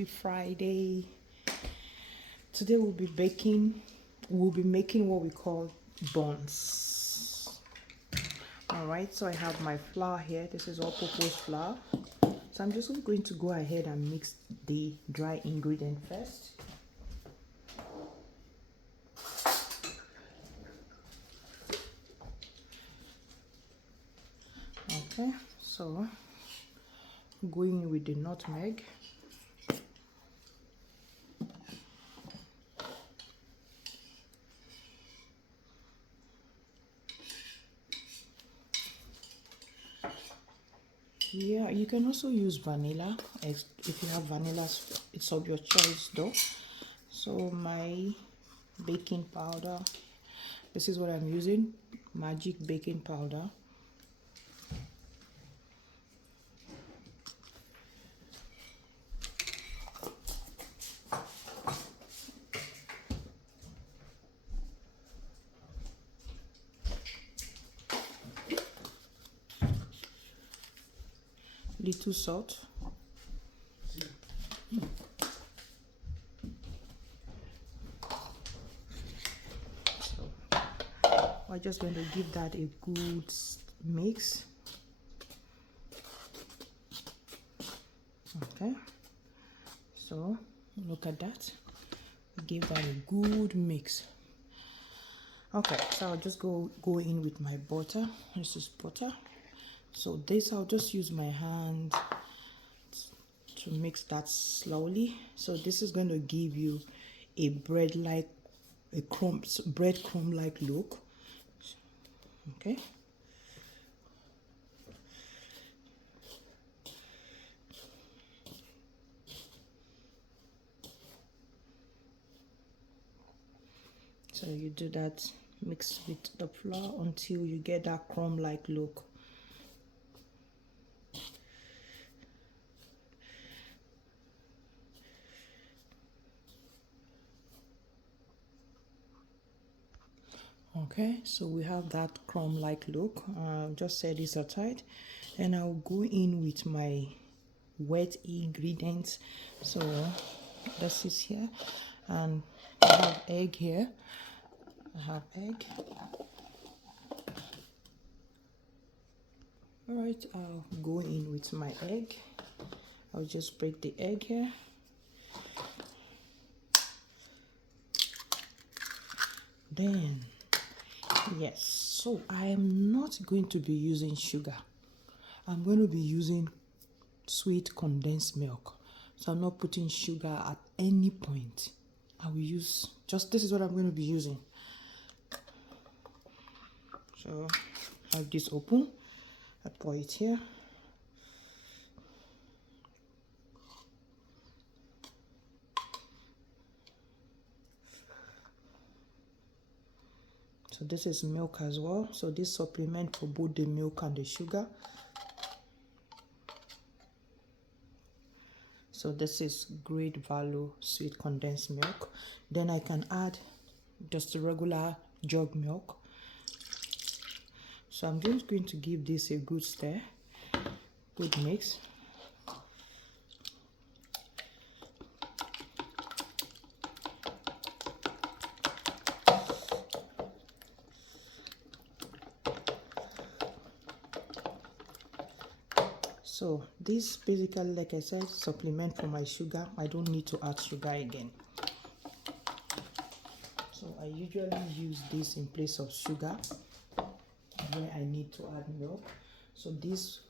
Happy Friday. Today we'll be making what we call buns. All right, so I have my flour here. This is all-purpose flour. So I'm just going to go ahead and mix the dry ingredient first. Okay, so going with the nutmeg. Yeah, you can also use vanilla. If you have vanilla, it's of your choice though. So my baking powder, this is what I'm using, magic baking powder. Little salt. So we're just going to give that a good mix. Okay, so look at that. Give that a good mix. Okay, so I'll just go in with my butter. This is butter. So this I'll just use my hand to mix that slowly. So this is going to give you a breadcrumb like look. Okay. So you do that, mix with the flour until you get that crumb like look. Okay, so we have that crumb like look. Just set this aside, and I'll go in with my wet ingredients. So this is here, and I have egg here. I have egg. All right, I'll go in with my egg. I'll just break the egg here. Then, yes, so I am not going to be using sugar. I'm going to be using sweet condensed milk. So I'm not putting sugar at any point. I will use this is what I'm going to be using. So I have this open. I pour it here. So this is milk as well. So this supplement for both the milk and the sugar. So this is great value sweet condensed milk. Then I can add just the regular jug milk. So I'm just going to give this a good stir, good mix. So this basically, like I said, supplement for my sugar. I don't need to add sugar again. So I usually use this in place of sugar where I need to add milk. So this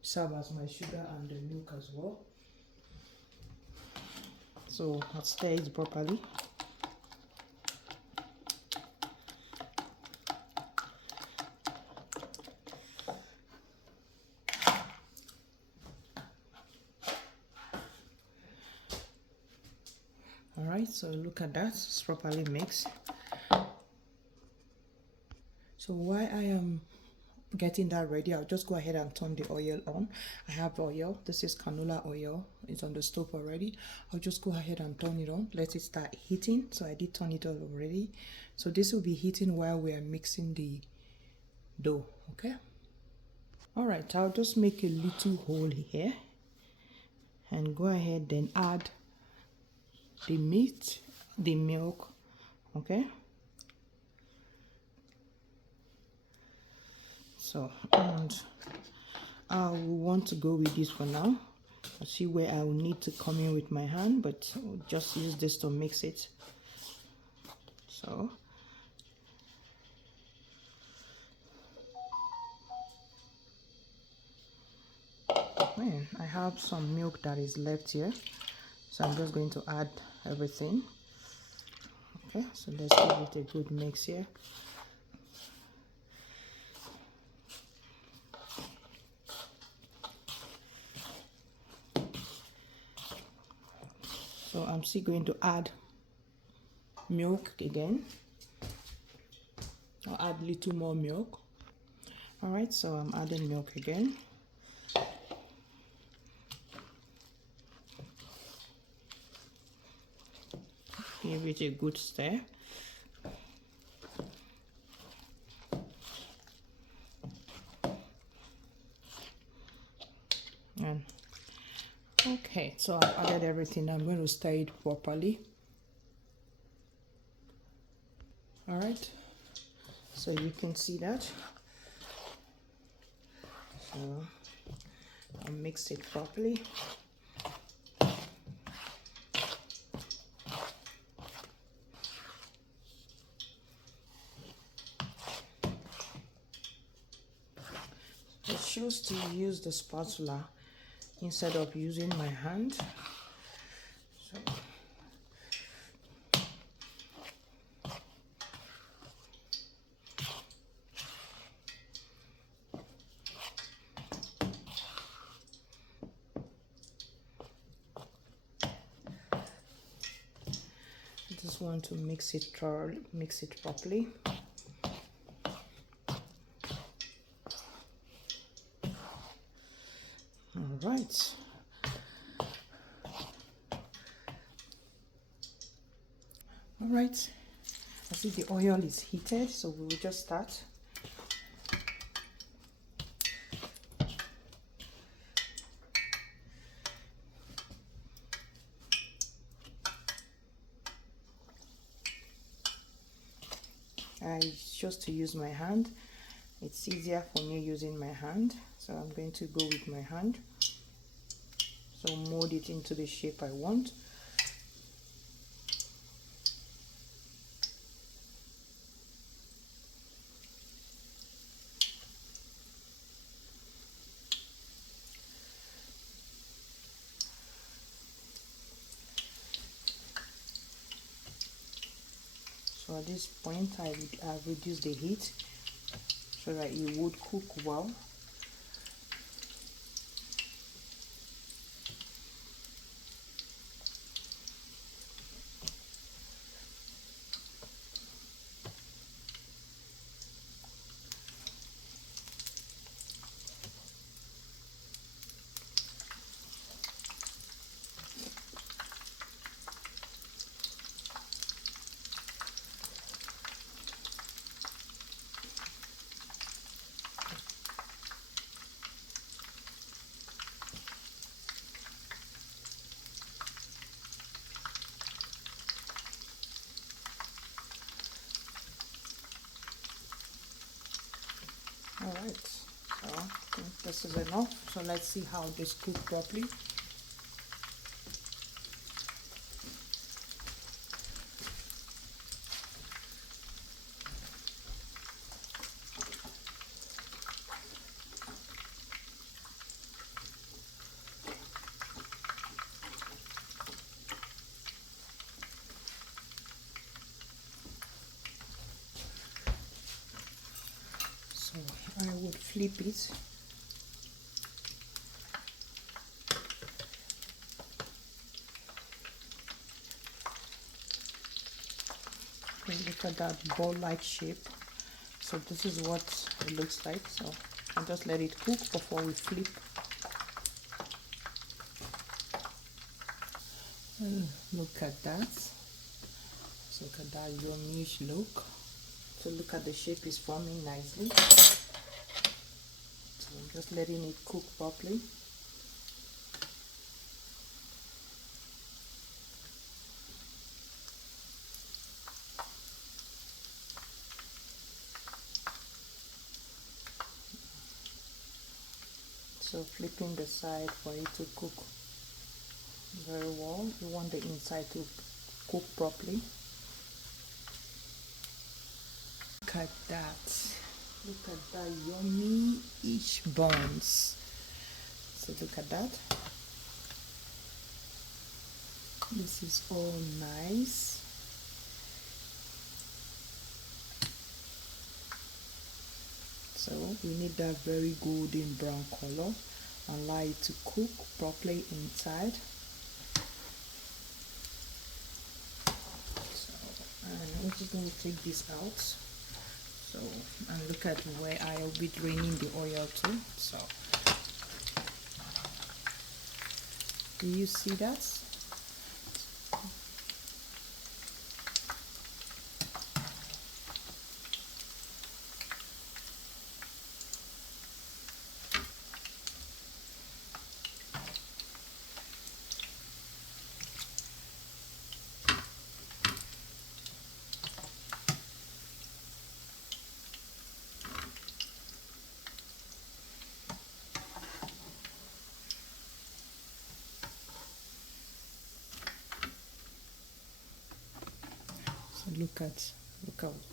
serves as my sugar and the milk as well. So I'll stir it properly. All right, so look at that, it's properly mixed. So while I am getting that ready, I'll just go ahead and turn the oil on. I have oil. This is canola oil. It's on the stove already. I'll just go ahead and turn it on. Let it start heating. So I did turn it on already. So this will be heating while we are mixing the dough. Okay. All right, I'll just make a little hole here, and go ahead then add the meat, the milk. Okay, so and I will want to go with this for now. I'll see where I will need to come in with my hand, but I'll just use this to mix it. So man, I have some milk that is left here, so I'm just going to add everything. Okay, so let's give it a good mix here. So I'm still going to add milk again. I'll add a little more milk. All right, so I'm adding milk again. Give it a good stir. And okay, so I've added everything. I'm going to stir it properly. All right, so you can see that. So I'll mix it properly. I choose to use the spatula instead of using my hand. So I just want to mix it thoroughly, mix it properly. All right. All right. I see the oil is heated, so we will just start. I chose to use my hand. It's easier for me using my hand, so I'm going to go with my hand. So mold it into the shape I want. So at this point I've reduced the heat so that it would cook well. All right, so I think this is enough. So let's see how this cooks properly. So I would flip it. Okay, look at that ball-like shape. So this is what it looks like. So I'll just let it cook before we flip. Look at that. So look at that yummy-ish look. So look at the shape is forming nicely. So I'm just letting it cook properly. So flipping the side for it to cook very well. You want the inside to cook properly. Look at that. Look at that yummy-ish buns. So look at that. This is all nice. So we need that very golden brown color. Allow it to cook properly inside. So, and I'm just going to take this out. So, and look at where I'll be draining the oil to. So, do you see that?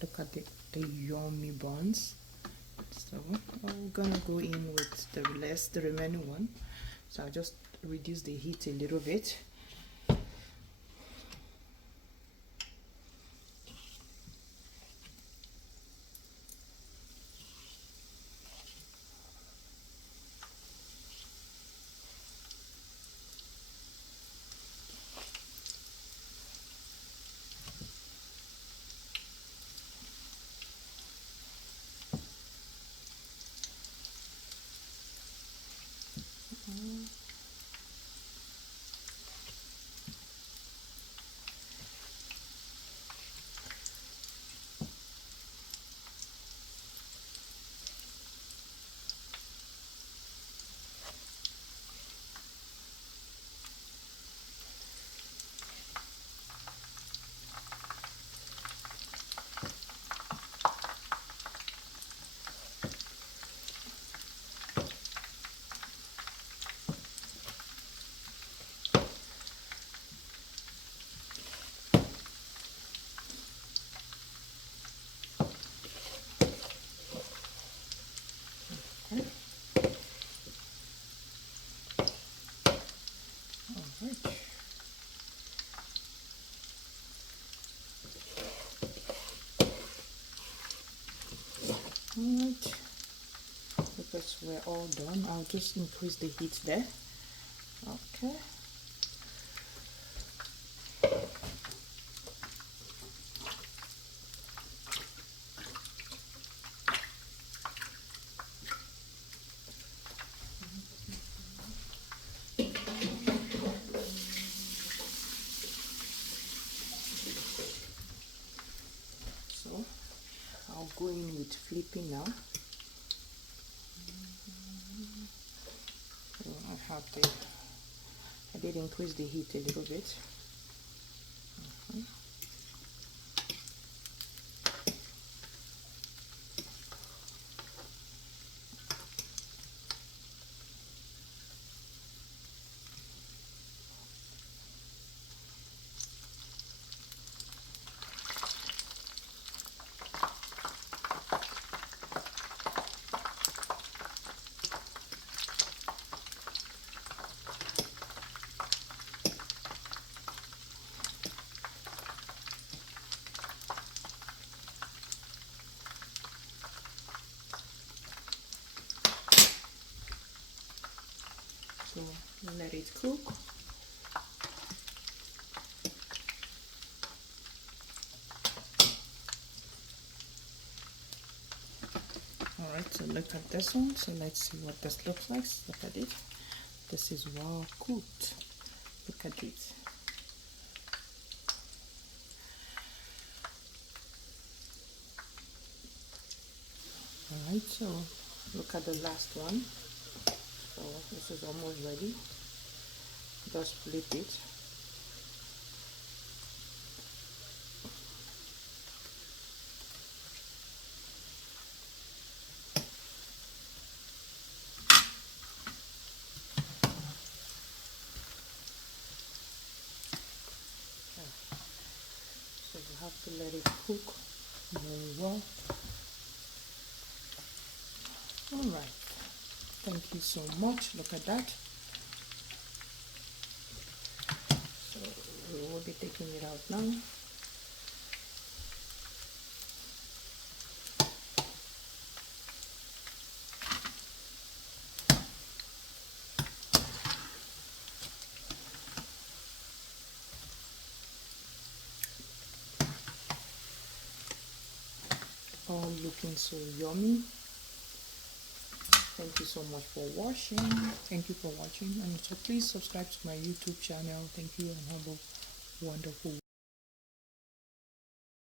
Look at the yummy buns. So I'm gonna go in with the remaining one. So I'll just reduce the heat a little bit. Alright, because we're all done, I'll just increase the heat there. Okay. So I'll go in with flipping now. So I did increase the heat a little bit. So let it cook. Alright, so look at this one. So let's see what this looks like. Look at it. This is well cooked. Look at it. Alright, so look at the last one. So this is almost ready. Just flip it. let it cook very well. All right, thank you so much. Look at that. So we will be taking it out now. All looking so yummy. Thank you so much for watching. Thank you for watching, and so please subscribe to my YouTube channel. Thank you, and have a wonderful